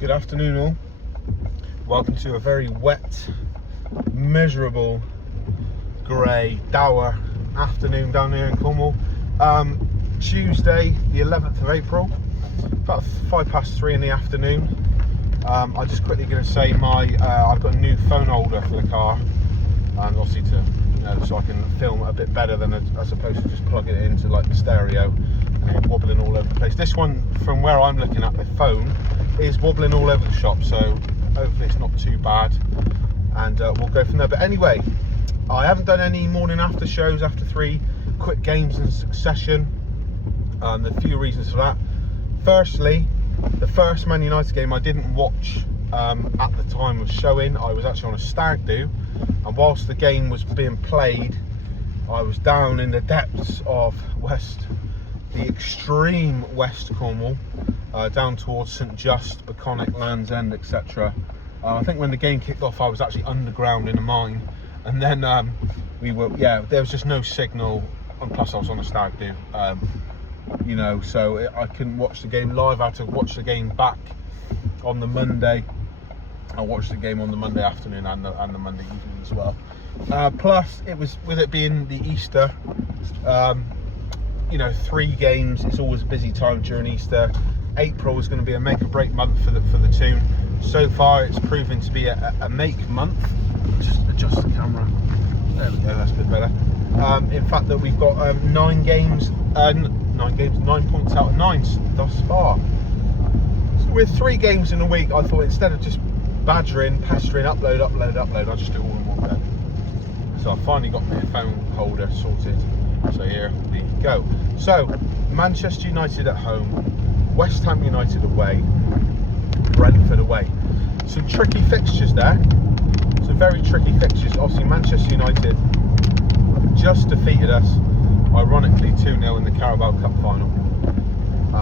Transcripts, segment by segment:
Good afternoon all. Welcome to a very wet, miserable, grey, dour afternoon down here in Cornwall. Tuesday the 11th of April, about 3:05 in the afternoon. I'm just quickly going to say I've got a new phone holder for the car, and obviously so I can film a bit better than as opposed to just plugging it into like the stereo and wobbling all over the place. This one, from where I'm looking at the phone, is wobbling all over the shop, so hopefully it's not too bad, and we'll go from there. But anyway, I haven't done any morning after shows after 3 quick games in succession. There are a few reasons for that. Firstly, the first Man United game I didn't watch at the time of showing. I was actually on a stag do, and whilst the game was being played, I was down in the depths of the extreme West Cornwall, down towards St Just, Beconic, Land's End, etc. I think when the game kicked off, I was actually underground in a mine, and then there was just no signal, and plus I was on a stag do, so I couldn't watch the game live. I had to watch the game back on the Monday. I watched the game on the Monday afternoon and the Monday evening as well. Plus, it was, with it being the Easter, 3 games. It's always a busy time during Easter. April is going to be a make or break month for the Toon. So far, it's proven to be a make month. Just adjust the camera. There we go. That's a bit better. In fact, that we've got 9 games, 9 points out of 9 thus far. So with 3 games in a week, I thought instead of just pestering, upload, I'll just do it all in one go. So I finally got my phone holder sorted. So here we go. So Manchester United at home, West Ham United away, Brentford away. Some tricky fixtures there. Some very tricky fixtures. Obviously, Manchester United just defeated us, ironically, 2-0 in the Carabao Cup final.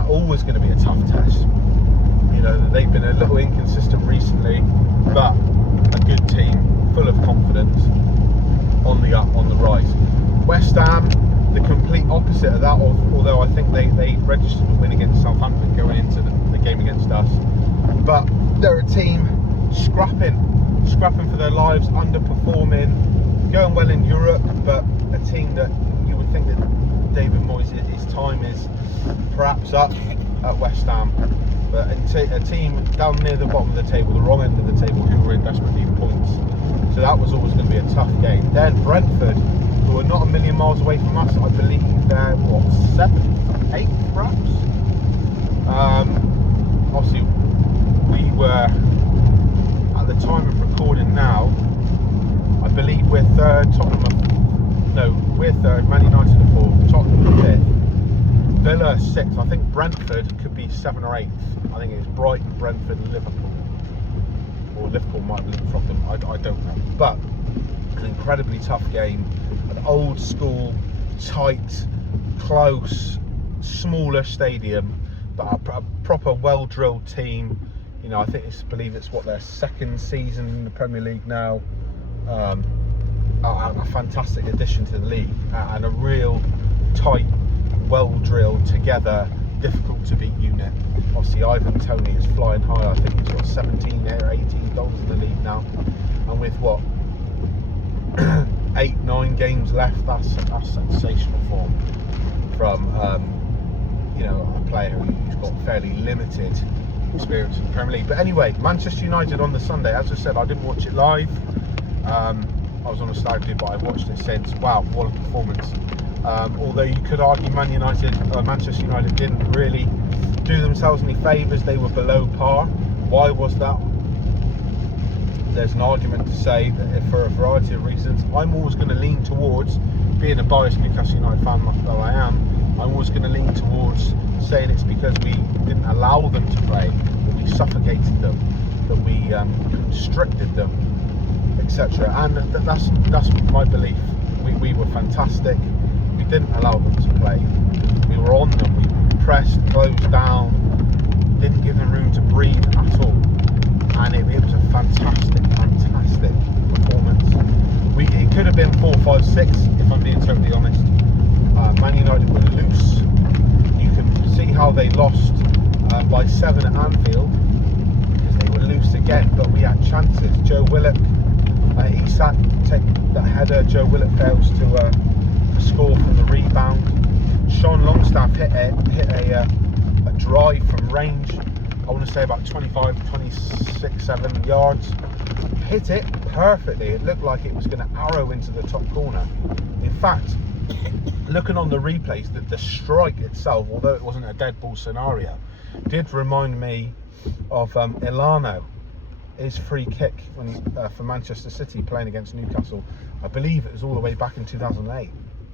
Always going to be a tough test. They've been a little inconsistent recently, but a good team, full of confidence, on the up, on the rise. West Ham, the complete opposite of that, although I think they registered a win against Southampton going into the game against us. But they're a team scrapping for their lives, underperforming, going well in Europe, but a team that you would think that David Moyes, his time is perhaps up at West Ham. But a team down near the bottom of the table, the wrong end of the table, who were in desperate need of points. So that was always going to be a tough game. Then Brentford, who are not a million miles away from us. I believe they're 7th, 8th perhaps. Obviously, we were, at the time of recording now, I believe we're 3rd, we're 3rd, Man United are 4th, Tottenham are 5th. Villa 6th. I think Brentford could be 7th or 8th. I think it's Brighton, Brentford, and Liverpool. Or Liverpool might have leapfrogged them. I don't know. But an incredibly tough game. An old school, tight, close, smaller stadium, but a proper well-drilled team. I believe it's their 2nd season in the Premier League now. A fantastic addition to the league, and a real tight, well-drilled together, difficult to beat unit. Obviously, Ivan Toney is flying high. I think he's got 17 or 18 goals in the league now, and with 8-9 games left, that's sensational form from a player who's got fairly limited experience in the Premier League. But anyway, Manchester United on the Sunday. As I said, I didn't watch it live. I was on a stag do, but I watched it since. Wow, what a performance! Although you could argue Manchester United didn't really do themselves any favours. They were below par. Why was that? There's an argument to say that for a variety of reasons. I'm always going to lean towards, being a biased Newcastle United fan though I am, I'm always going to lean towards saying it's because we didn't allow them to play, that we suffocated them, that we constricted them, etc. And that's my belief. We were fantastic. We didn't allow them to play. We were on them. We pressed, closed down, didn't give them room to breathe at all. And it was a fantastic performance. It could have been 4-5-6 if I'm being totally honest. Man United were loose. You can see how they lost by 7 at Anfield, because again, but we had chances. Joe Willock, Isak take that header. Joe Willock fails to score from the rebound. Sean Longstaff hit a drive from range. I want to say about 26, 7 yards. Hit it perfectly. It looked like it was going to arrow into the top corner. In fact, looking on the replays, the strike itself, although it wasn't a dead ball scenario, did remind me of Ilano, his free kick when for Manchester City playing against Newcastle. I believe it was all the way back in 2008.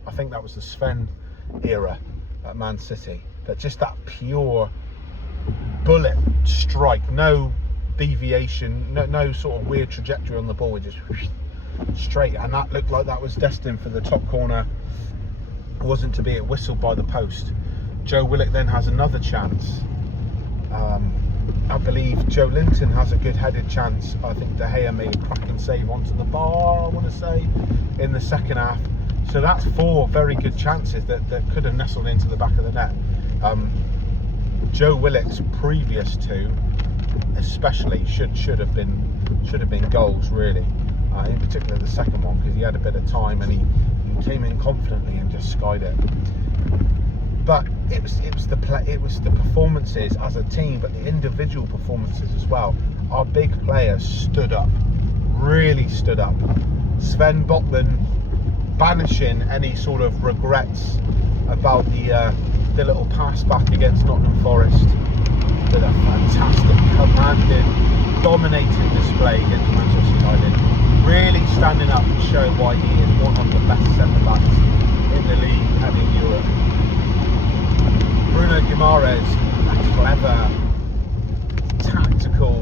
I think that was the Sven era at Man City. But just that pure bullet strike, no deviation, no sort of weird trajectory on the ball, just straight, and that looked like that was destined for the top corner. It wasn't to be. It whistled by the post. Joe Willock then has another chance. I believe Joe Linton has a good headed chance. I think De Gea made a cracking save onto the bar, I want to say, in the second half. So that's 4 very good chances that could have nestled into the back of the net. Joe Willock's previous 2, especially, should have been goals, really. In particular the second one, because he had a bit of time and he came in confidently and just skied it. But it was the performances as a team, but the individual performances as well. Our big players stood up, really stood up. Sven Botman banishing any sort of regrets about the little pass back against Nottingham Forest, with a fantastic, commanding, dominating display against Manchester United. Really standing up and showing why he is one of the best centre-backs in the league and in Europe. Bruno Guimaraes, a clever, tactical,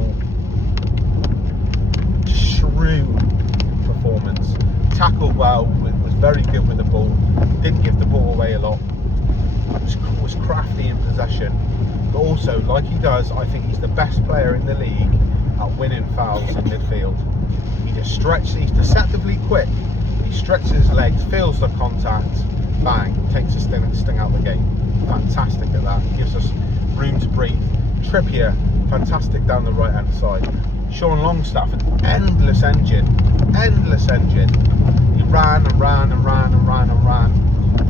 shrewd performance. Tackled well, was very good with the ball, didn't give the ball away a lot, was crafty in possession, but also, like he does, I think he's the best player in the league at winning fouls in midfield. He just stretches, he's deceptively quick, he stretches his legs, feels the contact, bang, takes a sting out the game. Fantastic at that, he gives us room to breathe. Trippier, fantastic down the right hand side. Sean Longstaff, an endless engine. He ran and ran and ran and ran and ran,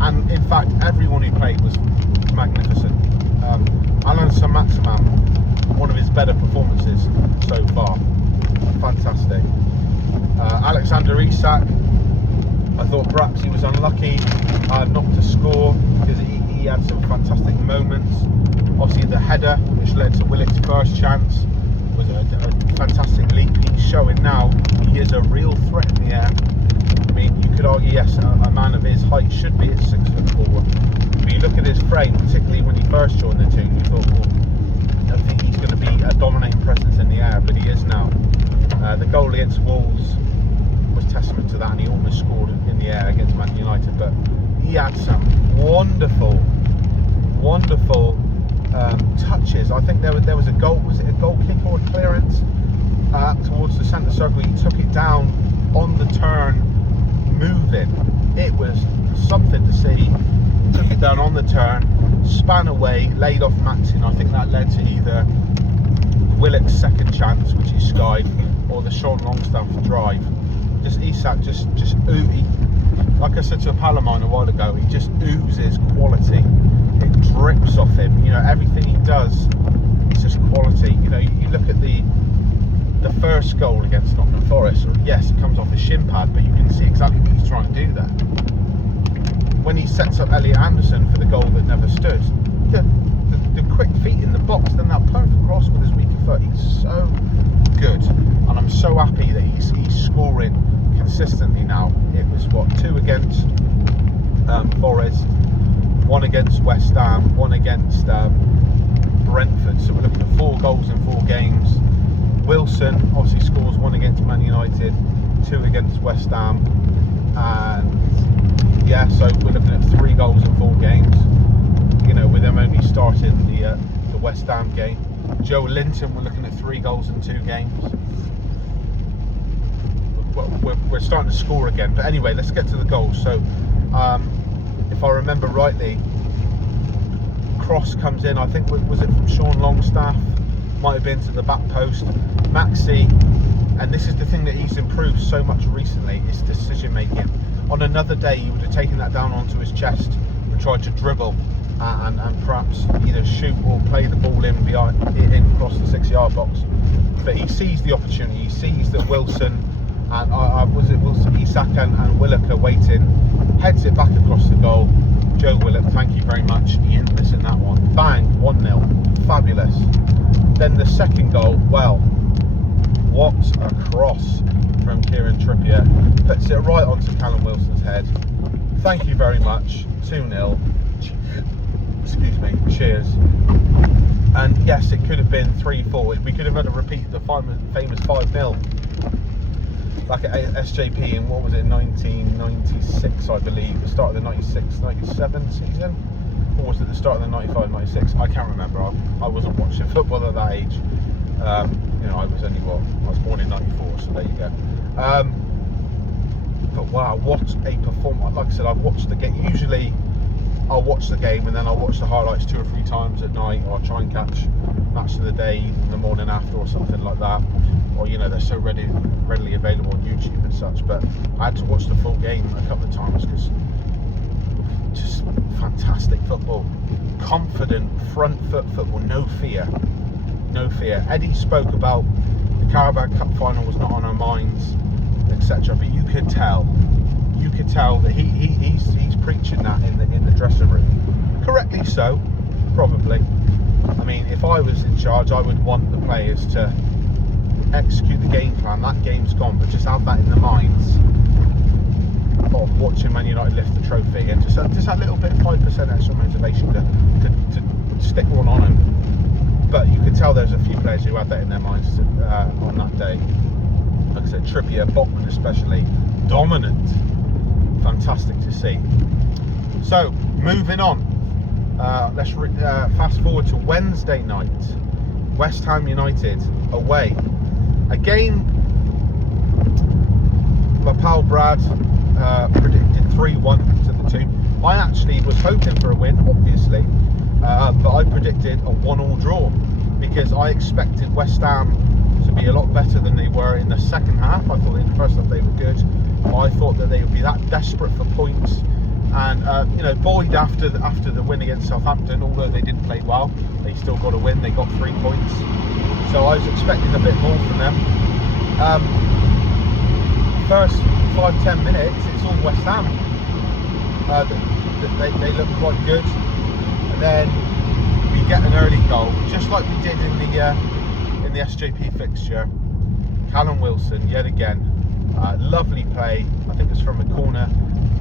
and in fact everyone who played was magnificent. Alan Saint-Maximin, one of his better performances so far, fantastic. Alexander Isak, I thought perhaps he was unlucky not to score, because he had some fantastic moments. Obviously the header, which led to Willock's first chance, was a fantastic leap. He's showing now he is a real threat in the air. I mean, you could argue, yes, a man of his height should be at 6'4", but you look at his frame, particularly when he first joined the team, you thought, well, I don't think he's going to be a dominating presence in the air, but he is now. The goal against Wolves was testament to that, and he almost scored in the air against Man United, but he had some wonderful touches. I think there was a goal, was it a goal kick or a clearance towards the centre circle? He took it down on the turn, moving. It was something to see. Took it down on the turn, span away, laid off Maxin. I think that led to either Willock's second chance, which he skied, or the Sean Longstaff drive. Just Isak, just like I said to a pal of mine a while ago, he just oozes quality. It drips off him. You know, everything he does is just quality. You know, you look at the first goal against Nottingham Forest. Yes, it comes off his shin pad, but you can see exactly what he's trying to do there. When he sets up Elliot Anderson for the goal that never stood, the quick feet in the box, then that perfect cross with his weaker foot. He's so good, and I'm so happy that he's scoring consistently now. It was what, 2 against Forest, 1 against West Ham, 1 against Brentford. So we're looking at 4 goals in 4 games. Wilson obviously scores 1 against Man United, 2 against West Ham, and yeah, so we're looking at 3 goals in 4 games. You know, with them only starting the West Ham game. Joe Linton, we're looking at 3 goals in 2 games. We're starting to score again. But anyway, let's get to the goals. So, if I remember rightly, cross comes in. I think was it from Sean Longstaff? might have been to the back post. Maxi, and this is the thing that he's improved so much recently, is decision making. On another day, he would have taken that down onto his chest and tried to dribble and perhaps either shoot or play the ball in across the 6-yard box. But he sees the opportunity. He sees that Wilson and Isak and Willock are waiting, heads it back across the goal. Joe Willock, thank you very much. He ain't missing that one. Bang, 1-0. Fabulous. Then the second goal, well, what a cross from Kieran Trippier. Puts it right onto Callum Wilson's head. Thank you very much. 2-0. Excuse me. Cheers. And yes, it could have been 3-4. We could have had a repeat of the famous 5-0 back at SJP in, what was it, 1996, I believe, the start of the 96-97 season, or was it the start of the 95-96? I can't remember. I wasn't watching football at that age. You know, I was born in 94, so there you go. But wow, what a performance. Like I said, I've watched the game. Usually I'll watch the game and then I'll watch the highlights 2 or 3 times at night, or I'll try and catch match of the day in the morning after or something like that, or you know, they're so readily available on YouTube and such. But I had to watch the full game a couple of times because just fantastic football, confident front foot football, no fear. Eddie spoke about the Carabao Cup final was not on our minds, etc. But you could tell that he's preaching that in the dressing room. Correctly so, probably. I mean, if I was in charge, I would want the players to execute the game plan. That game's gone, but just have that in the minds of watching Man United lift the trophy, and just that little bit, 5% extra motivation to stick one on them. But you could tell there's a few players who had that in their minds on that day. Like I said, Trippier, Bachmann especially, dominant. Fantastic to see. So, moving on. Let's fast forward to Wednesday night. West Ham United away. Again, my pal Brad predicted 3-1 to the team. I actually was hoping for a win, obviously, but I predicted a 1-1 draw because I expected West Ham to be a lot better than they were in the second half. I thought in the first half they were good. I thought that they would be that desperate for points, and you know, buoyed after the win against Southampton. Although they didn't play well, they still got a win. They got 3 points, so I was expecting a bit more from them. First 5-10 minutes, it's all West Ham. They look quite good, and then we get an early goal, just like we did in the SJP fixture. Callum Wilson yet again. Lovely play. I think it's from a corner.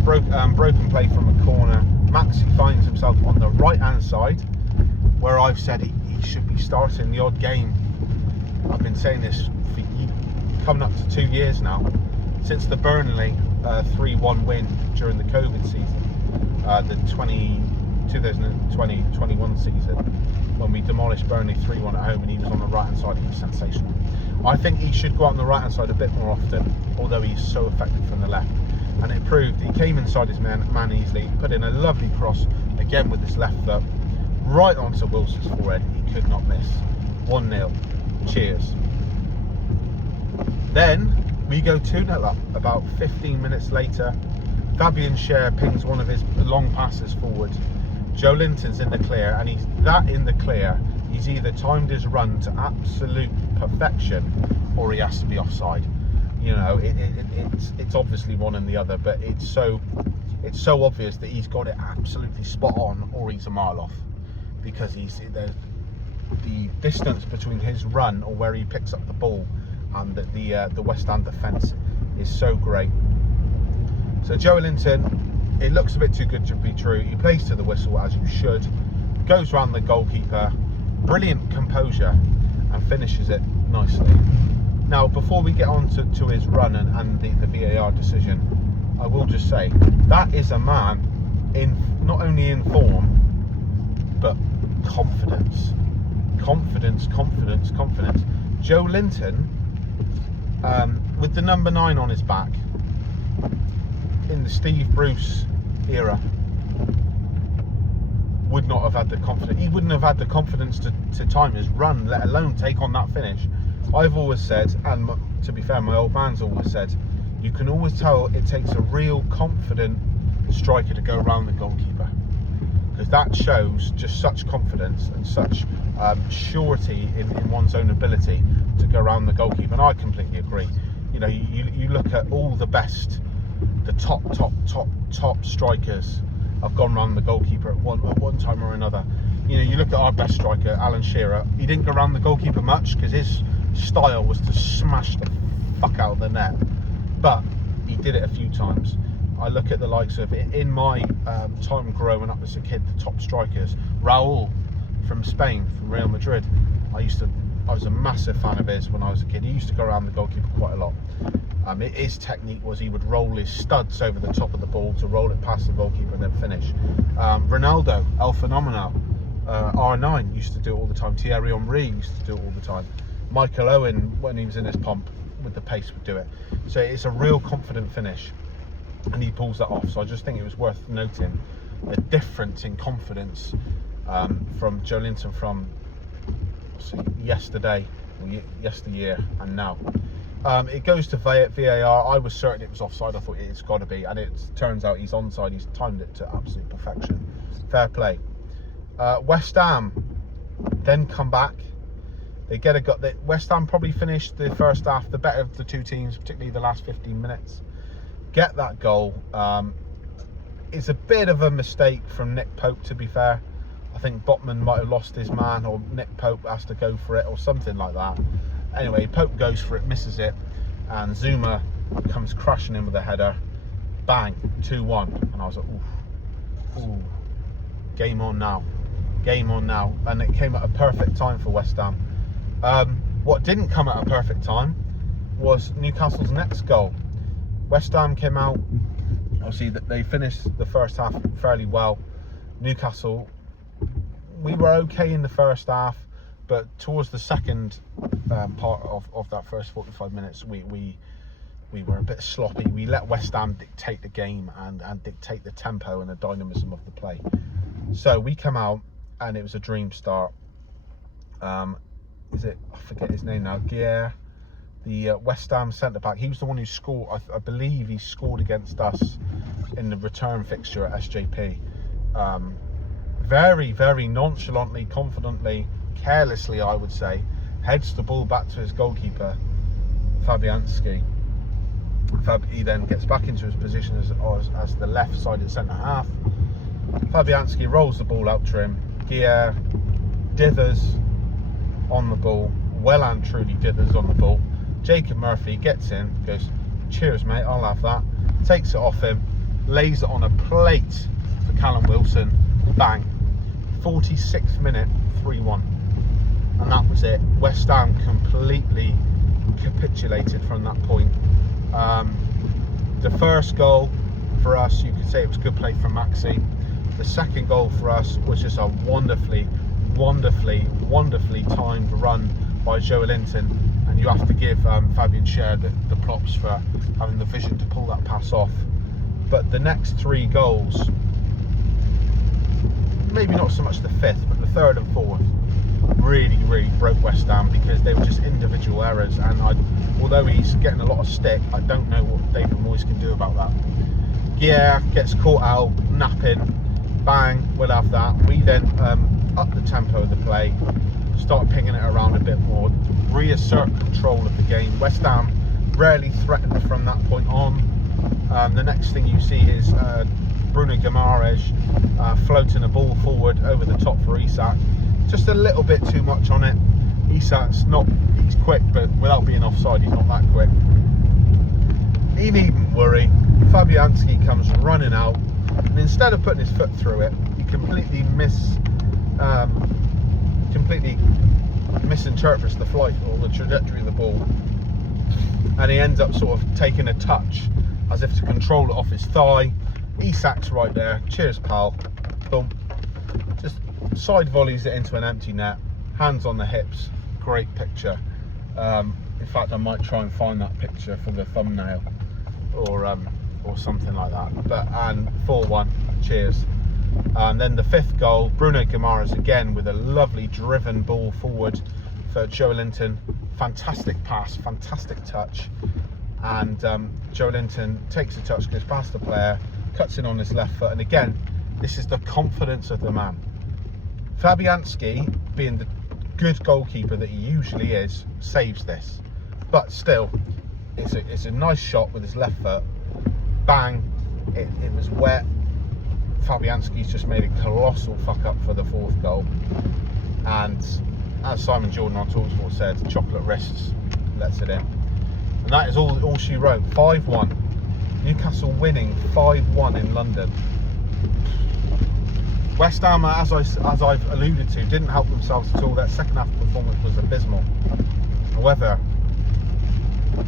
Broken play from a corner. Maxi finds himself on the right hand side, where I've said he should be starting the odd game. I've been saying this for coming up to 2 years now, since the Burnley 3-1 win during the COVID season, the 2020-21 season, when we demolished Burnley 3-1 at home, and he was on the right hand side. He was sensational. I think he should go out on the right hand side a bit more often, although he's so effective from the left. And it proved he came inside his man easily, put in a lovely cross again with his left foot right onto Wilson's forehead. He could not miss. 1-0. Cheers. Then we go 2-0 up. About 15 minutes later, Fabian Schär pings one of his long passes forward. Joe Linton's in the clear, and he's either timed his run to absolute perfection, or he has to be offside. You know, it's obviously one and the other, but it's so obvious that he's got it absolutely spot on, or he's a mile off, because the distance between his run, or where he picks up the ball, and the West Ham defence is so great. So Joe Linton, it looks a bit too good to be true. He plays to the whistle, as you should, goes round the goalkeeper, brilliant composure, and finishes it nicely. Now, before we get on to his run and the VAR decision, I will just say that is a man in not only in form, but confidence. Joe Linton, with the number 9 on his back, in the Steve Bruce era, would not have had the confidence. He wouldn't have had the confidence to time his run, let alone take on that finish. I've always said, and to be fair, my old man's always said, you can always tell it takes a real confident striker to go around the goalkeeper, because that shows just such confidence and such surety in one's own ability to go around the goalkeeper. And I completely agree. You know, you look at all the best, the top strikers have gone around the goalkeeper at one time or another. You know, you look at our best striker, Alan Shearer. He didn't go around the goalkeeper much because his style was to smash the fuck out of the net, but he did it a few times. I look at the likes of, in my time growing up as a kid, the top strikers, Raul from Spain, from Real Madrid. I was a massive fan of his when I was a kid. He used to go around the goalkeeper quite a lot. His technique was he would roll his studs over the top of the ball to roll it past the goalkeeper and then finish. Ronaldo, El Phenomenal, R9 used to do it all the time. Thierry Henry used to do it all the time. Michael Owen, when he was in his pomp with the pace, would do it. So it's a real confident finish, and he pulls that off. So I just think it was worth noting the difference in confidence from Joe Linton from yesterday, or yesteryear, and now. It goes to VAR. I was certain it was offside. I thought it's got to be, and it turns out he's onside. He's timed it to absolute perfection. Fair play. West Ham then come back. They get a got. West Ham probably finished the first half the better of the two teams, particularly the last 15 minutes. Get that goal. It's a bit of a mistake from Nick Pope, to be fair. I think Botman might have lost his man, or Nick Pope has to go for it, or something like that. Anyway, Pope goes for it, misses it, and Zuma comes crashing in with a header. Bang, 2-1. And I was like, ooh, game on now. Game on now. And it came at a perfect time for West Ham. What didn't come at a perfect time was Newcastle's next goal. West Ham came out, obviously they finished the first half fairly well. Newcastle, we were okay in the first half, but towards the second part of that first 45 minutes, we were a bit sloppy. We let West Ham dictate the game and dictate the tempo and the dynamism of the play. So we come out, and it was a dream start. I forget his name now, Guerre, the West Ham centre-back. He was the one who scored, I believe he scored against us in the return fixture at SJP. Very, very nonchalantly, confidently, carelessly, I would say, heads the ball back to his goalkeeper, Fabianski. He then gets back into his position as the left-sided centre-half. Fabianski rolls the ball out to him. Guerre dithers on the ball, well and truly dithers on the ball. Jacob Murphy gets in, goes, cheers mate, I'll have that. Takes it off him, lays it on a plate for Callum Wilson. Bang. 46th minute, 3-1. And that was it. West Ham completely capitulated from that point. The first goal for us, you could say it was good play from Maxi. The second goal for us was just a wonderfully timed run by Joe Linton, and you have to give Fabian Schär the props for having the vision to pull that pass off. But the next three goals, maybe not so much the fifth, but the third and fourth, really broke West Ham, because they were just individual errors. And although he's getting a lot of stick, I don't know what David Moyes can do about that. Guerre gets caught out napping, bang, we'll have that. We then up the tempo of the play, start pinging it around a bit more, reassert control of the game. West Ham rarely threatened from that point on. The next thing you see is Bruno Guimaraes floating a ball forward over the top for Isak. Just a little bit too much on it. Isak's he's quick, but without being offside, he's not that quick. He needn't worry. Fabianski comes running out, and instead of putting his foot through it, he completely misinterprets the flight or the trajectory of the ball, and he ends up sort of taking a touch as if to control it off his thigh. Isak's right there. Cheers, pal. Boom. Just side volleys it into an empty net. Hands on the hips. Great picture. In fact, I might try and find that picture for the thumbnail, or something like that. And 4-1. Cheers. And then the 5th goal, Bruno Guimaraes again with a lovely driven ball forward for Joe Linton. Fantastic pass, fantastic touch. And Joe Linton takes the touch, goes past the player, cuts in on his left foot. And again, this is the confidence of the man. Fabianski, being the good goalkeeper that he usually is, saves this. But still, it's a nice shot with his left foot. Bang, it was wet. Fabianski's just made a colossal fuck up for the 4th goal. And as Simon Jordan on TalkSport said, chocolate wrists lets it in. And that is all she wrote. 5-1. Newcastle winning 5-1 in London. West Ham, as I've alluded to, didn't help themselves at all. That second half performance was abysmal. However,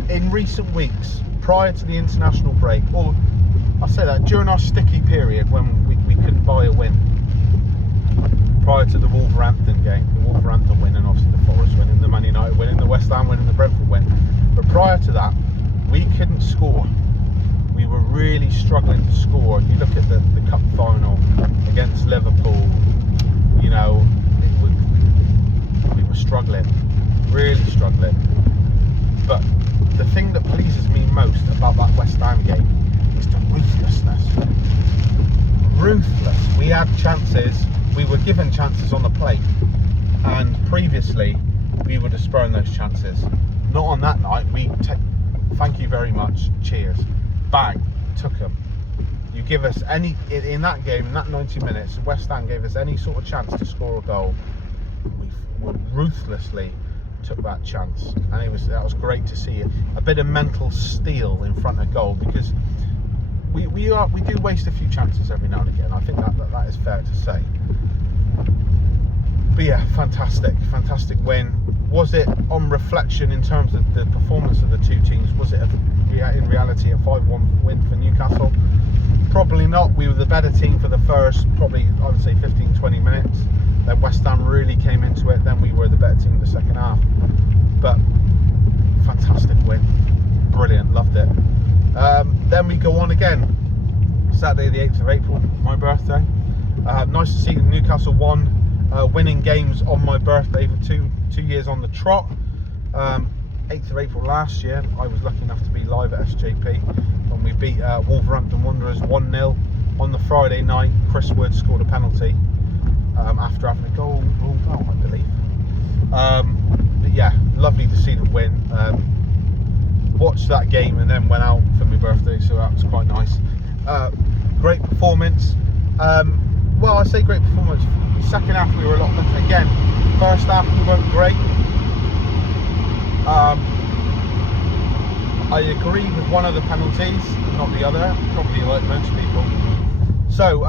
in recent weeks, prior to the international break, or I say that during our sticky period when we couldn't buy a win, prior to the Wolverhampton game, the Wolverhampton win, and obviously the Forest win, and the Man United win, and the West Ham win, and the Brentford win. But prior to that, we couldn't score. We were really struggling to score. You look at the cup final against Liverpool, you know, we were struggling, really struggling. But the thing that pleases me most about that West Ham game is the ruthlessness. Ruthless. We had chances, we were given chances on the plate, and previously we would have spurned those chances. Not on that night. Thank you very much, cheers, bang, took them. You give us any, in that game, in that 90 minutes, West Ham gave us any sort of chance to score a goal, we ruthlessly took that chance, and that was great to see. A bit of mental steel in front of goal, because we do waste a few chances every now and again. I think that is fair to say. But yeah, fantastic win. Was it, on reflection, in terms of the performance of the two teams, was it in reality a 5-1 win for Newcastle? Probably not. We were the better team for the first, probably, I would say, 15-20 minutes. Then West Ham really came into it. Then we were the better team in the second half. But fantastic win. Brilliant. Loved it. Then we go on again. Saturday the 8th of April, my birthday. Nice to see Newcastle winning games on my birthday for two years on the trot. 8th of April last year, I was lucky enough to be live at SJP when we beat Wolverhampton Wanderers 1-0. On the Friday night, Chris Wood scored a penalty after having a goal ruled out, I believe. But yeah, lovely to see them win. Watched that game and then went out for my birthday, so that was quite nice. Great performance. Well, I say great performance. Second half we were a lot better. Again, first half we weren't great. I agree with one of the penalties, not the other, probably like most people. So,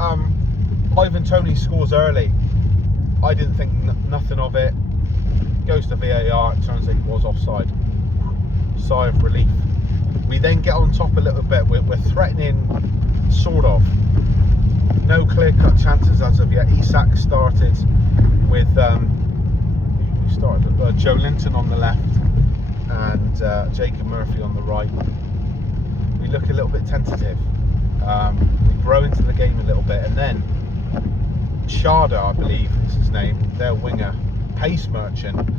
Ivan Toney scores early. I didn't think nothing of it. Goes to VAR, it turns out he was offside. Sigh of relief. We then get on top a little bit. We're threatening, sort of. No clear-cut chances as of yet. Isak started with Joe Linton on the left and Jacob Murphy on the right. We look a little bit tentative. We grow into the game a little bit, and then Sharda, I believe is his name, their winger, pace merchant,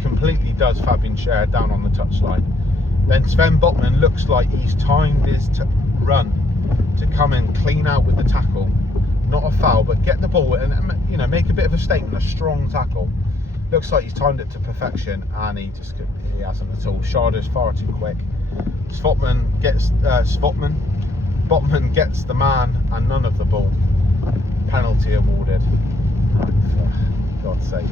completely does Fabian Schär down on the touchline. Then Sven Botman looks like he's timed his run to come in clean out with the tackle. Not a foul, but get the ball and make a bit of a statement, a strong tackle. Looks like he's timed it to perfection, and he hasn't at all. Sharda's far too quick. Botman gets the man and none of the ball. Penalty awarded. For God's sake.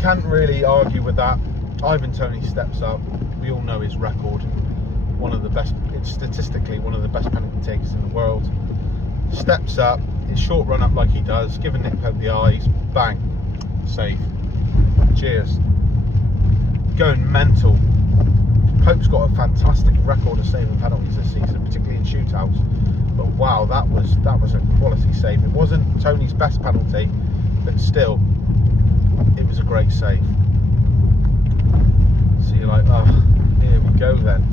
Can't really argue with that. Ivan Toney steps up. We all know his record. One of the best, statistically, one of the best penalty takers in the world. Steps up, his short run up like he does, giving Nick Pope the eyes, bang, save. Cheers. Going mental. Pope's got a fantastic record of saving penalties this season, particularly in shootouts. But wow, that was a quality save. It wasn't Tony's best penalty, but still, it was a great save. So you're like, oh, here we go then.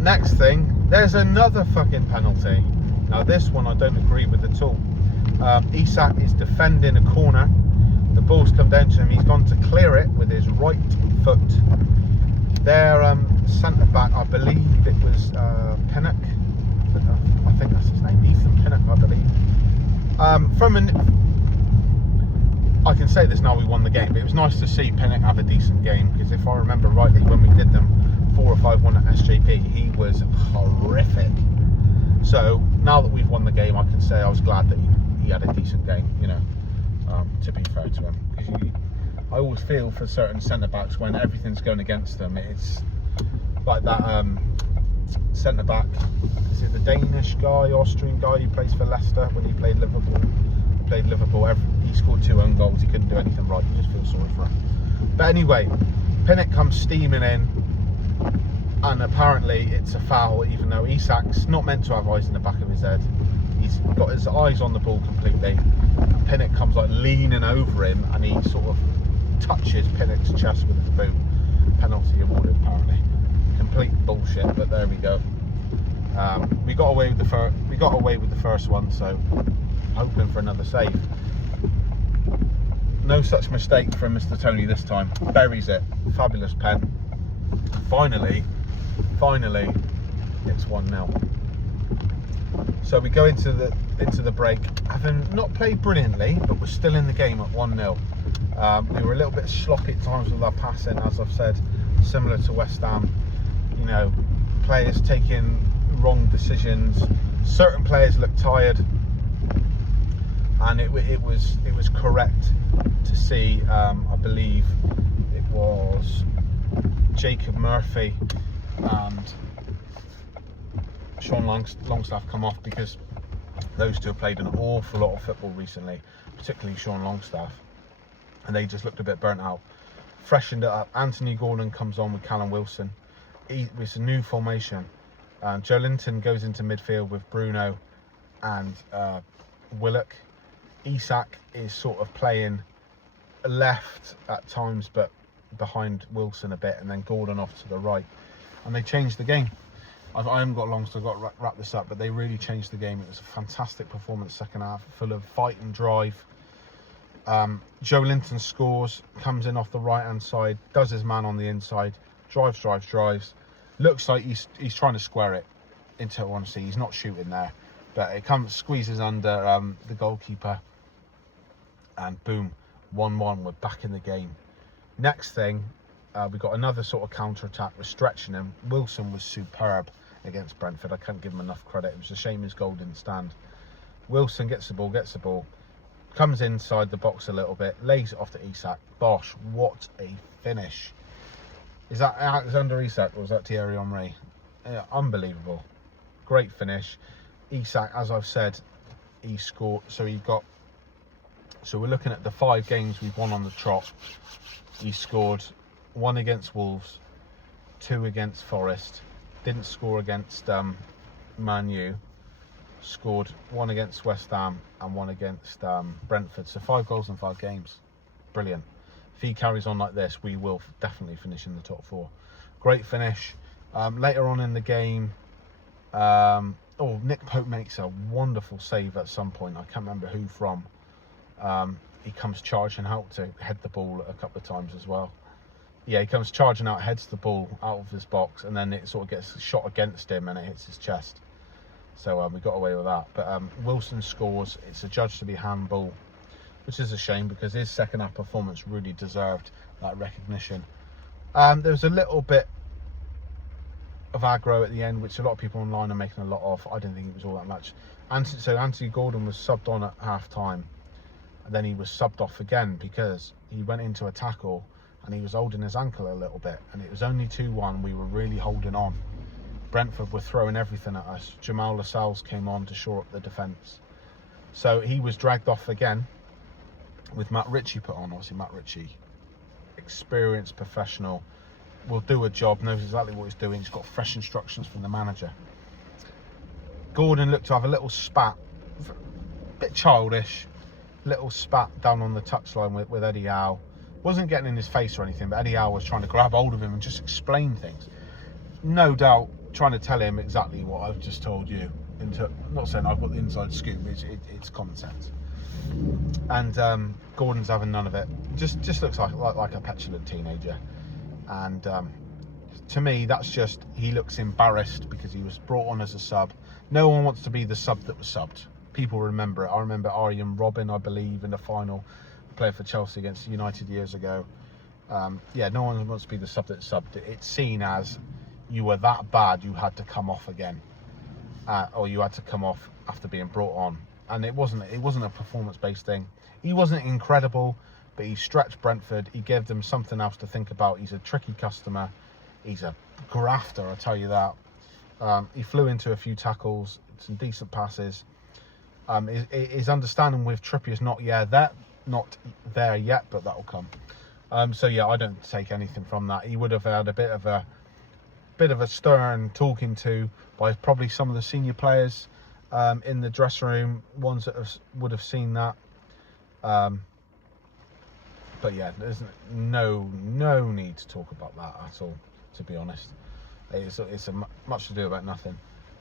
Next thing, there's another fucking penalty. Now this one I don't agree with at all. Isak is defending a corner. The ball's come down to him. He's gone to clear it with his right foot. Their centre back, I believe it was Pinnock. I think that's his name, Ethan Pinnock, I believe. I can say this now, we won the game, but it was nice to see Pinnock have a decent game, because if I remember rightly, when we did them 4 or 5-1 at SJP, he was horrific. So now that we've won the game, I can say I was glad that he had a decent game, you know, to be fair to him. I always feel for certain centre-backs, when everything's going against them, it's like that centre-back, is it the Danish guy, Austrian guy who plays for Leicester when he played Liverpool? He scored 2 own goals, he couldn't do anything right, you just feel sorry for him. But anyway, Pinnock comes steaming in, and apparently it's a foul, even though Isak's not meant to have eyes in the back of his head. He's got his eyes on the ball completely. Pinnock comes like leaning over him, and he sort of touches Pinnock's chest with his boot. Penalty awarded, apparently. Complete bullshit, but there we go. We got away with the first one, so hoping for another save. No such mistake from Mr. Tony this time. Buries it. Fabulous pen. Finally, it's 1-0. So we go into the break, having not played brilliantly, but we're still in the game at 1-0. We were a little bit sloppy at times with our passing, as I've said, similar to West Ham. You know, players taking wrong decisions. Certain players looked tired, and it was correct to see. I believe it was Jacob Murphy and Sean Longstaff come off, because those two have played an awful lot of football recently, particularly Sean Longstaff, and they just looked a bit burnt out. Freshened it up. Anthony Gordon comes on with Callum Wilson. It's a new formation. Joe Linton goes into midfield with Bruno and Willock. Isak is sort of playing left at times, but behind Wilson a bit, and then Gordon off to the right. And they changed the game. I haven't got long, so I've got to wrap this up, but they really changed the game. It was a fantastic performance second half, full of fight and drive. Joe Linton scores, comes in off the right hand side, does his man on the inside, drives. Looks like he's trying to square it into one. See, he's not shooting there, but it squeezes under the goalkeeper, and boom, 1-1. We're back in the game. Next thing, we got another sort of counter attack. We're stretching him. Wilson was superb against Brentford. I can't give him enough credit. It was a shame his goal didn't stand. Wilson gets the ball, comes inside the box a little bit, lays it off to Isak. Bosh, what a finish. Is that Alexander Isak or was that Thierry Henry? Yeah, unbelievable. Great finish. Isak, as I've said, he scored. So we're looking at the 5 games we've won on the trot. He scored 1 against Wolves, 2 against Forest, didn't score against Man U, scored 1 against West Ham and 1 against Brentford. So 5 goals in 5 games. Brilliant. If he carries on like this, we will definitely finish in the top 4. Great finish. Later on in the game, Nick Pope makes a wonderful save at some point. I can't remember who from. He comes charging out to head the ball a couple of times as well. Yeah, he comes charging out, heads the ball out of his box, and then it sort of gets shot against him and it hits his chest. So we got away with that. But Wilson scores. It's adjudged to be handball, which is a shame because his second half performance really deserved that recognition. There was a little bit of aggro at the end, which a lot of people online are making a lot of. I didn't think it was all that much. So Anthony Gordon was subbed on at half time, and then he was subbed off again because he went into a tackle and he was holding his ankle a little bit, and it was only 2-1. We were really holding on. Brentford were throwing everything at us. Jamal Lascelles came on to shore up the defence, so he was dragged off again with Matt Ritchie put on. Obviously Matt Ritchie, experienced professional, will do a job, knows exactly what he's doing. He's got fresh instructions from the manager. Gordon looked to have a little spat, a bit childish, little spat down on the touchline with Eddie Howe. Wasn't getting in his face or anything, but Eddie Howe was trying to grab hold of him and just explain things. No doubt trying to tell him exactly what I've just told you. into. I'm not saying I've got the inside scoop. It's common sense. And Gordon's having none of it. Just looks like a petulant teenager. And to me, that's just, he looks embarrassed because he was brought on as a sub. No one wants to be the sub that was subbed. People remember it. I remember Arjen Robben, I believe, in the final, played for Chelsea against United years ago. Yeah, no one wants to be the sub that subbed. It's seen as you were that bad, you had to come off again, or you had to come off after being brought on. And it wasn't a performance-based thing. He wasn't incredible, but he stretched Brentford. He gave them something else to think about. He's a tricky customer. He's a grafter, I'll tell you that. He flew into a few tackles, some decent passes. His understanding with Trippier's not there yet, but that will come. So yeah, I don't take anything from that. He would have had a bit of a stern talking to by probably some of the senior players in the dressing room, ones that would have seen that. But yeah, there's no need to talk about that at all, to be honest. It's much to do about nothing.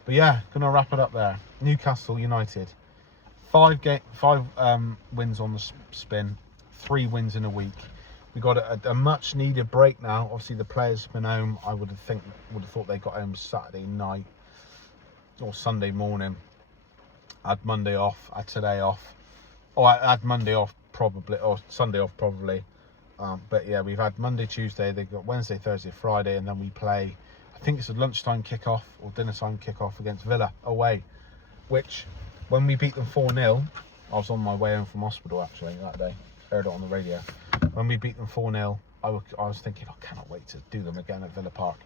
But yeah, gonna wrap it up there. Newcastle United, 5 wins on the spin, 3 wins in a week. We got a much needed break now. Obviously the players have been home. I would have thought they got home Saturday night or Sunday morning. I had Monday off, I had today off. Oh, I had Monday off probably, or Sunday off probably. But yeah, we've had Monday, Tuesday, they've got Wednesday, Thursday, Friday, and then we play, I think it's a lunchtime kickoff or dinner time kickoff against Villa away, which when we beat them 4-0, I was on my way home from hospital actually that day, heard it on the radio. When we beat them 4-0, I was thinking, I cannot wait to do them again at Villa Park.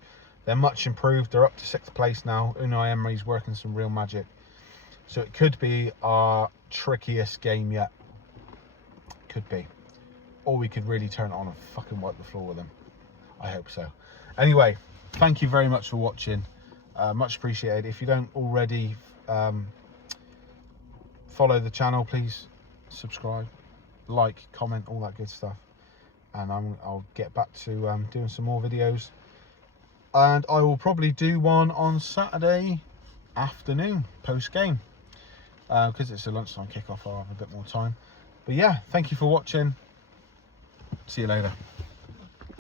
They're much improved. They're up to 6th place now. Unai Emery's working some real magic. So it could be our trickiest game yet. Could be. Or we could really turn it on and fucking wipe the floor with them. I hope so. Anyway, thank you very much for watching. Much appreciated. If you don't already follow the channel, please subscribe, like, comment, all that good stuff. And I'll get back to doing some more videos. And I will probably do one on Saturday afternoon, post-game. Because it's a lunchtime kickoff, I'll have a bit more time. But yeah, thank you for watching. See you later.